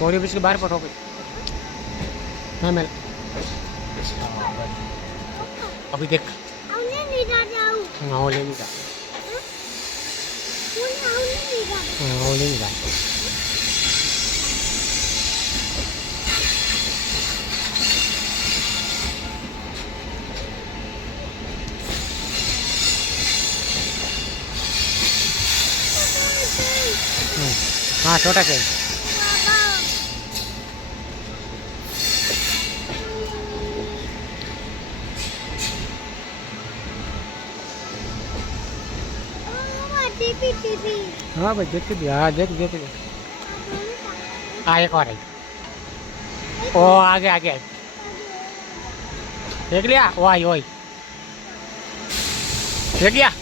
थोड़ी बीच के बाहर पटो गई। हाँ मैं अभी देख। हाँ वो ले नहीं जा। हाँ वो ले नहीं जा। हाँ छोटा चाहिए। हाँ भाई देख भी। हाँ देख देख देख। हाँ एक और है। ओ आगे आगे आई। देख लिया वो आई। देख लिया।